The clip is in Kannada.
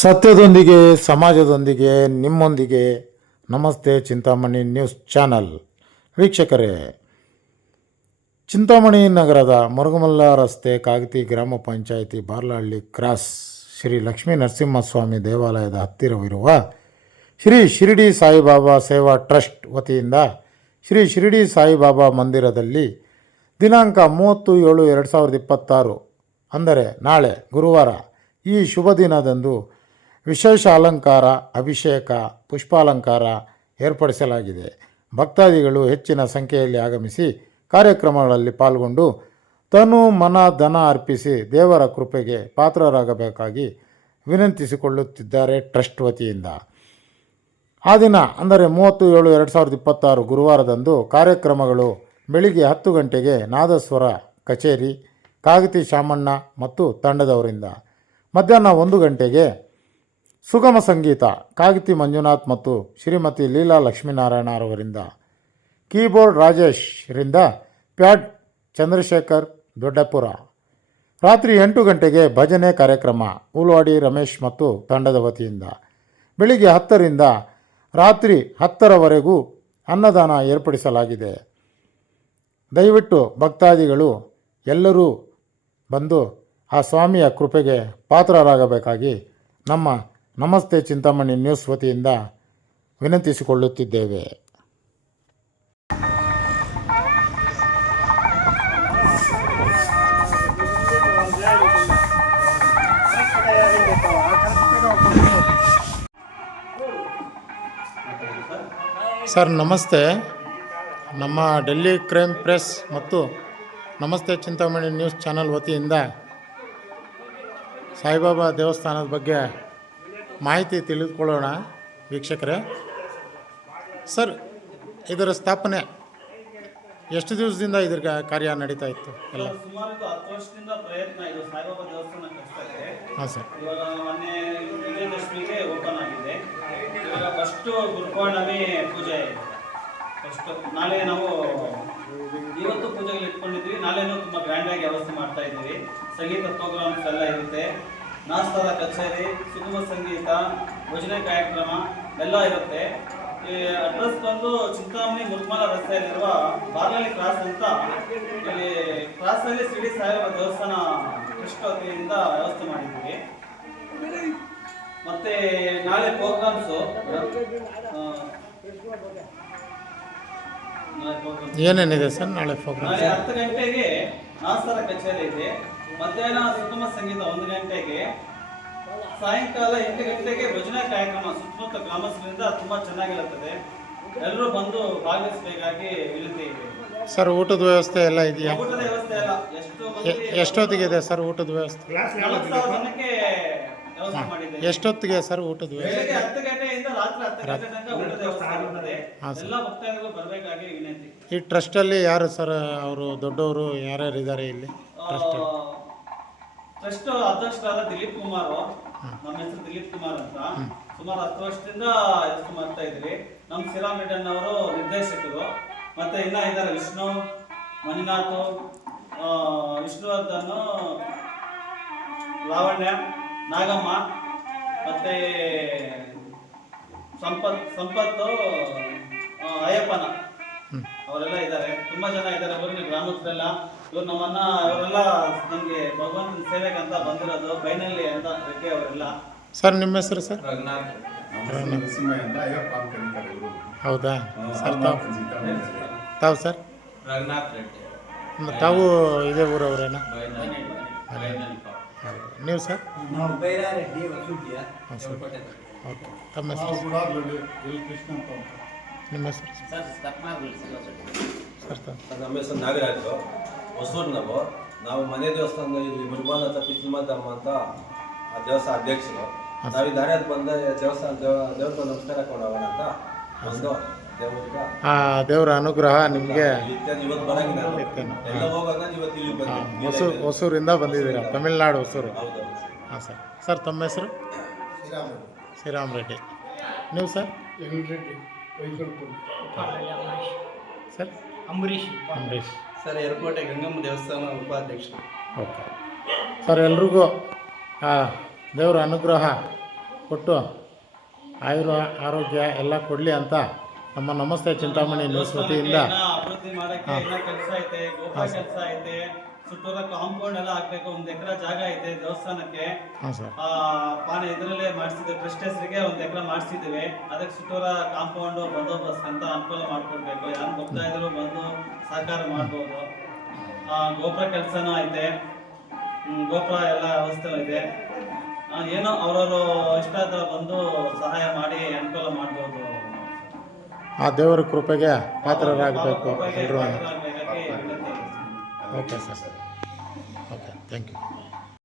ಸತ್ಯದೊಂದಿಗೆ ಸಮಾಜದೊಂದಿಗೆ ನಿಮ್ಮೊಂದಿಗೆ. ನಮಸ್ತೆ ಚಿಂತಾಮಣಿ ನ್ಯೂಸ್ ಚಾನಲ್ ವೀಕ್ಷಕರೇ, ಚಿಂತಾಮಣಿ ನಗರದ ಮುರುಗಮಲ್ಲ ರಸ್ತೆ ಕಾಗತಿ ಗ್ರಾಮ ಪಂಚಾಯಿತಿ ಬಾರ್ಲಹಳ್ಳಿ ಕ್ರಾಸ್ ಶ್ರೀ ಲಕ್ಷ್ಮೀ ನರಸಿಂಹಸ್ವಾಮಿ ದೇವಾಲಯದ ಹತ್ತಿರವಿರುವ ಶ್ರೀ ಶಿರಡಿ ಸಾಯಿಬಾಬಾ ಸೇವಾ ಟ್ರಸ್ಟ್ ವತಿಯಿಂದ ಶ್ರೀ ಶಿರಡಿ ಸಾಯಿಬಾಬಾ ಮಂದಿರದಲ್ಲಿ ದಿನಾಂಕ 30/7/2026 ಅಂದರೆ ನಾಳೆ ಗುರುವಾರ ಈ ಶುಭ ದಿನದಂದು ವಿಶೇಷ ಅಲಂಕಾರ, ಅಭಿಷೇಕ, ಪುಷ್ಪಾಲಂಕಾರ ಏರ್ಪಡಿಸಲಾಗಿದೆ. ಭಕ್ತಾದಿಗಳು ಹೆಚ್ಚಿನ ಸಂಖ್ಯೆಯಲ್ಲಿ ಆಗಮಿಸಿ ಕಾರ್ಯಕ್ರಮಗಳಲ್ಲಿ ಪಾಲ್ಗೊಂಡು ತನು ಮನ ಧನ ಅರ್ಪಿಸಿ ದೇವರ ಕೃಪೆಗೆ ಪಾತ್ರರಾಗಬೇಕಾಗಿ ವಿನಂತಿಸಿಕೊಳ್ಳುತ್ತಿದ್ದಾರೆ ಟ್ರಸ್ಟ್ ವತಿಯಿಂದ. ಆ ದಿನ ಅಂದರೆ 30/7/2026 ಗುರುವಾರದಂದು ಕಾರ್ಯಕ್ರಮಗಳು ಬೆಳಿಗ್ಗೆ 10 ಗಂಟೆಗೆ ನಾದಸ್ವರ ಕಚೇರಿ ಕಾಗತಿ ಶಾಮಣ್ಣ ಮತ್ತು ತಂಡದವರಿಂದ, ಮಧ್ಯಾಹ್ನ 1 ಗಂಟೆಗೆ ಸುಗಮ ಸಂಗೀತ ಕಾಗತಿ ಮಂಜುನಾಥ್ ಮತ್ತು ಶ್ರೀಮತಿ ಲೀಲಾ ಲಕ್ಷ್ಮೀನಾರಾಯಣ ಅವರಿಂದ, ಕೀಬೋರ್ಡ್ ರಾಜೇಶ್ರಿಂದ ಪ್ಯಾಡ್ ಚಂದ್ರಶೇಖರ್ ದೊಡ್ಡಪುರ. ರಾತ್ರಿ 8 ಗಂಟೆಗೆ ಭಜನೆ ಕಾರ್ಯಕ್ರಮ ಉಲ್ವಾಡಿ ರಮೇಶ್ ಮತ್ತು ತಂಡದ ವತಿಯಿಂದ. ಬೆಳಿಗ್ಗೆ 10ರಿಂದ ರಾತ್ರಿ 10ರವರೆಗೂ ಅನ್ನದಾನ ಏರ್ಪಡಿಸಲಾಗಿದೆ. ದಯವಿಟ್ಟು ಭಕ್ತಾದಿಗಳು ಎಲ್ಲರೂ ಬಂದು ಆ ಸ್ವಾಮಿಯ ಕೃಪೆಗೆ ಪಾತ್ರರಾಗಬೇಕಾಗಿ ನಮ್ಮ ನಮಸ್ತೆ ಚಿಂತಾಮಣಿ ನ್ಯೂಸ್ ವತಿಯಿಂದ ವಿನಂತಿಸಿಕೊಳ್ಳುತ್ತಿದ್ದೇವೆ. ಸರ್ ನಮಸ್ತೆ. ನಮ್ಮ ಡೆಲ್ಲಿ ಕ್ರೈಮ್ ಪ್ರೆಸ್ ಮತ್ತು ನಮಸ್ತೆ ಚಿಂತಾಮಣಿ ನ್ಯೂಸ್ ಚಾನಲ್ ವತಿಯಿಂದ ಸಾಯಿಬಾಬಾ ದೇವಸ್ಥಾನದ ಬಗ್ಗೆ ಮಾಹಿತಿ ತಿಳಿದುಕೊಳ್ಳೋಣ ವೀಕ್ಷಕರೇ. ಸರ್, ಇದರ ಸ್ಥಾಪನೆ ಎಷ್ಟು ದಿವಸದಿಂದ ಇದರ ಕಾರ್ಯ ನಡೀತಾ ಇತ್ತು? ಎಲ್ಲ ಸುಮಾರು 10 ವರ್ಷದಿಂದ ಪ್ರಯತ್ನ ಇದು ಸಾಯಿಬಾಬಾ ದೇವಸ್ಥಾನ ಕಟ್ತಾ ಇದೆ. ಹಾಂ ಸರ್. ಇವಾಗ ಮೊನ್ನೆ ವಿಜಯದಶಮಿಗೆ ಓಪನ್ ಆಗಿದೆ. ಇವಾಗ ಫಸ್ಟ್ ಗುರುಪೌರ್ಣಮಿ ಪೂಜೆ ಫಸ್ಟ್ ನಾಳೆ ನಾವು ಇವತ್ತು ಪೂಜೆಗಳು ಇಟ್ಕೊಂಡಿದ್ವಿ. ನಾಳೆನೂ ತುಂಬ ಗ್ರ್ಯಾಂಡಾಗಿ ವ್ಯವಸ್ಥೆ ಮಾಡ್ತಾ ಇದ್ದೀವಿ. ಸಂಗೀತ ಪ್ರೋಗ್ರಾಮ್ಸ್ ಎಲ್ಲ ಇರುತ್ತೆ, ನಾಷ್ಟದ ಕಚೇರಿ, ಸುಗಮ ಸಂಗೀತ, ಭಜನೆ ಕಾರ್ಯಕ್ರಮ ಎಲ್ಲ ಇರುತ್ತೆ. ಈ ಅಡ್ರೆಸ್ ಬಂದು ಚಿಂತಾಮಣಿ ಮುರುಗಮಲ್ಲ ರಸ್ತೆಯಲ್ಲಿರುವ ಬಾರ್ಲಹಳ್ಳಿ ಕ್ರಾಸ್ ಅಂತ. ಇಲ್ಲಿ ಕ್ರಾಸಲ್ಲಿ ಶಿರಡಿ ಸಾಯಿಬಾಬಾ ದೇವಸ್ಥಾನ ಟ್ರಸ್ಟ್ ವತಿಯಿಂದ ವ್ಯವಸ್ಥೆ ಮಾಡಿದ್ದೀವಿ. ಮತ್ತೆ ನಾಳೆ ಪ್ರೋಗ್ರಾಮ್ಸು ಏನೇನಿದೆ ಸರ್ ನಾಳೆ ಪ್ರೋಗ್ರಾಮ್? ನಾಳೆ 10 ಗಂಟೆಗೆ ನಾಸ್ತರ ಕಚೇರಿ ಇದೆ. ಮಧ್ಯಾಹ್ನ ಸುಗಮ ಸಂಗೀತ 1 ಗಂಟೆಗೆ, ಸಾಯಂಕಾಲ 8 ಗಂಟೆಗೆ ಭಜನೆ ಕಾರ್ಯಕ್ರಮ ಸುತ್ತಮುತ್ತ ಗ್ರಾಮಸ್ಥರಿಂದ ತುಂಬ ಚೆನ್ನಾಗಿರುತ್ತದೆ. ಎಲ್ಲರೂ ಬಂದು ಭಾಗವಹಿಸಬೇಕಾಗಿ ವಿನಂತಿ ಇದೆ. ಸರ್, ಊಟದ ವ್ಯವಸ್ಥೆ ಎಲ್ಲ ಇದೆಯಾ? ಊಟದ ವ್ಯವಸ್ಥೆ ಎಲ್ಲ ಎಷ್ಟೊತ್ತಿಗೆ ಇದೆ ಸರ್ ಊಟದ ವ್ಯವಸ್ಥೆ? 40,000 ಜನಕ್ಕೆ ವ್ಯವಸ್ಥೆ ಮಾಡಿದ್ದೇವೆ. ಎಷ್ಟೊತ್ತಿಗೆ ಸರ್ ಊಟದ ವ್ಯವಸ್ಥೆ? ಬೆಳಗ್ಗೆ 10 ಗಂಟೆಯಿಂದ ರಾತ್ರಿ 10 ಗಂಟೆ ತನಕ ಊಟದ ವ್ಯವಸ್ಥೆ ಆಗುತ್ತದೆ. ಎಲ್ಲ ಭಕ್ತಾದಿಗಳು ಬರಬೇಕಾಗಿ ವಿನಂತಿ. ಈ ಟ್ರಸ್ಟಲ್ಲಿ ಯಾರು ಸರ್ ಅವರು ದೊಡ್ಡವರು ಯಾರ್ಯಾರು ಇದ್ದಾರೆ ಇಲ್ಲಿ ಟ್ರಸ್ಟ್? ಟ್ರಸ್ಟ್ ಅಧ್ಯಕ್ಷರಾದ ದಿಲೀಪ್ ಕುಮಾರ್, ನಮ್ಮ ಹೆಸರು ದಿಲೀಪ್ ಕುಮಾರ್ ಅಂತ. ಸುಮಾರು 10 ವರ್ಷದಿಂದ ಹೆಸರು ಮಾಡ್ತಾ ಇದ್ರಿ. ನಮ್ಮ ಶ್ರೀರಾಮ್ ರೆಡ್ಡಿ ಅವರು ನಿರ್ದೇಶಕರು. ಮತ್ತೆ ಇನ್ನ ಇದ್ದಾರೆ ವಿಷ್ಣು, ಮಂಜುನಾಥ್, ವಿಷ್ಣುವರ್ಧನ್, ಲಾವಣ್ಯ, ನಾಗಮ್ಮ, ಮತ್ತೆ ಸಂಪತ್ತು, ಅಯ್ಯಪ್ಪನ ಅವರೆಲ್ಲ ಇದ್ದಾರೆ. ತುಂಬಾ ಜನ ಇದ್ದಾರೆ ಊರಿನ ಗ್ರಾಮಸ್ಥರೆಲ್ಲ. ಇವ್ರು ನಮ್ಮನ್ನ ಅವರೆಲ್ಲ ನಮಗೆ ಭಗವಂತನ ಸೇವೆಗೆ ಅಂತ ಬಂದಿರೋದು. ಫೈನಲಿ ಅಂತ ರೆಡ್ಡಿ ಅವರೆಲ್ಲ. ಸರ್, ನಿಮ್ಮ ಹೆಸರು ಸರ್? ರಘುನಾಥ್. ಹೌದಾ ಸರ್? ತಾವು ಸರ್? ರಘುನಾಥ್ ರೆಡ್ಡಿ. ತಾವು ಇದೇ ಊರವರೇನಾ? ನೀವು ಸರ್? ಓಕೆ. ತಮ್ಮ ಹೆಸರು? ನಿಮ್ಮ ಹೆಸರು ಸರ್? ನಮ್ಮ ಹೆಸರು ನಾಗರಾಜು, ಹೊಸೂರು. ನಾವು ಮನೆ ದೇವಸ್ಥಾನ ಇಲ್ಲಿ ಮುರುಗಮಲ್ಲ ಅಂತ ಪಿತ್ಮದಮ್ಮ ಅಂತ ಆ ದೇವಸ್ಥಾನ ಅಧ್ಯಕ್ಷರು. ನಾವು ಈ ದಾರಿಯಲ್ಲಿ ಬಂದ ದೇವಸ್ಥಾನ ದೇವ್ರ ನಮಸ್ಕಾರ ಕೊಡೋಣ ಅಂತ ಒಂದು ದೇವರ ಅನುಗ್ರಹ ನಿಮಗೆ ಇವತ್ತು ಬರಂಗಿಲ್ಲ. ಎಲ್ಲ ಹೋಗೋಣ ಇವತ್ತು ಇಲ್ಲಿ ಬಂದು ಹೊಸೂರಿಂದ ಬಂದಿದ್ದೀರಾ? ತಮಿಳ್ನಾಡು ಹೊಸೂರು. ಹಾಂ ಸರ್. ಸರ್, ತಮ್ಮ ಹೆಸರು? ಶ್ರೀರಾಮ್ ರೆಡ್ಡಿ. ನೀವು sir? Sir? Ambarish sir, Erkote Gangamma ದೇವಸ್ಥಾನ ಉಪಾಧ್ಯಕ್ಷರು. ಓಕೆ ಸರ್, ಎಲ್ರಿಗೂ ದೇವರ ಅನುಗ್ರಹ ಕೊಟ್ಟು ಆರೋಗ್ಯ ಎಲ್ಲ ಕೊಡಲಿ ಅಂತ ನಮ್ಮ ನಮಸ್ತೆ ಚಿಂತಾಮಣಿ ನ್ಯೂಸ್ ವತಿಯಿಂದ ಅಭಿವೃದ್ಧಿ ಮಾಡಕ್ಕೆ ಎಲ್ಲ ಕೆಲಸ ಐತೆ, ಗೋಪುರ ಕೆಲಸ ಐತೆ, ಸುತ್ತೂರ ಕಾಂಪೌಂಡ್ ಎಲ್ಲ ಹಾಕ್ಬೇಕು, 1 ಎಕರೆ ಜಾಗ ಐತೆ ದೇವಸ್ಥಾನಕ್ಕೆ. ಹಾಂ ಸರ್. ಪಾನ ಇದರಲ್ಲೇ ಮಾಡಿಸಿದ್ವಿ, ಟ್ರಸ್ಟ್ ಹೆಸರಿಗೆ 1 ಎಕರೆ ಮಾಡಿಸಿದ್ವಿ. ಅದಕ್ಕೆ ಸುತ್ತೂರ ಕಾಂಪೌಂಡ್ ಬಂದೋಬಸ್ತ್ ಅಂತ ಅನುಕೂಲ ಮಾಡ್ಕೊಡ್ಬೇಕು. ಯಾರು ಹೋಗ್ತಾ ಇದ್ರು ಬಂದು ಸಹಕಾರ ಮಾಡ್ಬೋದು. ಗೋಪುರ ಕೆಲಸನೂ ಐತೆ, ಗೋಪುರ ಎಲ್ಲ ವ್ಯವಸ್ಥೆ ಇದೆ. ಏನೋ ಅವ್ರವರು ಇಷ್ಟ ಹತ್ರ ಬಂದು ಸಹಾಯ ಮಾಡಿ ಅನುಕೂಲ ಮಾಡ್ಬೋದು. ಆ ದೇವರ ಕೃಪೆಗೆ ಪಾತ್ರರಾಗಬೇಕು ಎಲ್ಲರೂ. ಪಾತ್ರರಾಗಬೇಕಾಗಿ ವಿನಂತಿ. Okay sir. Okay, thank you.